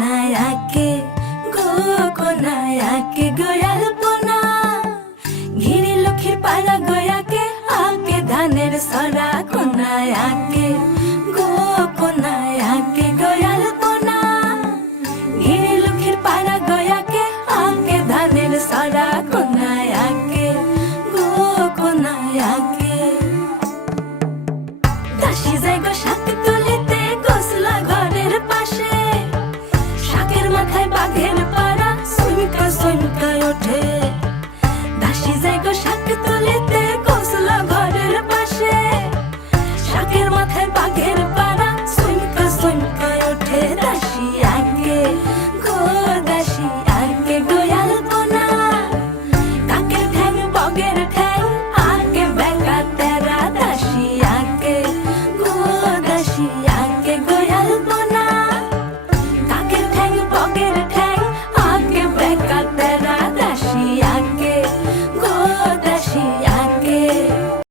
কোনায় আঁকে গো, কোনায় আঁকে গোয়াল পোনা। ঘিরি লক্ষ্মীর পাড়া গয়াকে আঁকে ধানের সরা। কোনায় আঁকে গো, কোনায় আঁকে গোয়াল পোনা। ঘিরি লক্ষ্মীর পাড়া গয়াকে আঁকে ধানের সরা। কোনায় আঁকে গো, কোনায় আঁকে। দাসী যায় গো শাক তুলিতে গোসলা ঘরের পাশে। শাকের মাথায় বাঘের পাড়া সুইমকা সুইমকা ওঠে। দাসী যায় গো শাক তুলিতে গোসলা ঘরের পাশে। শাকের মাথায় বাঘের পাড়া সুইমকা সুইমকা ওঠে। দাসী আঁকে গো, দাসী আঁকে গোয়াল পোনা। কাকের ঠ্যাং বগের ঠ্যাং আঁকে ব্যাঙ্গা তেরা। দাসী আঁকে গো, দাসী আঁকে।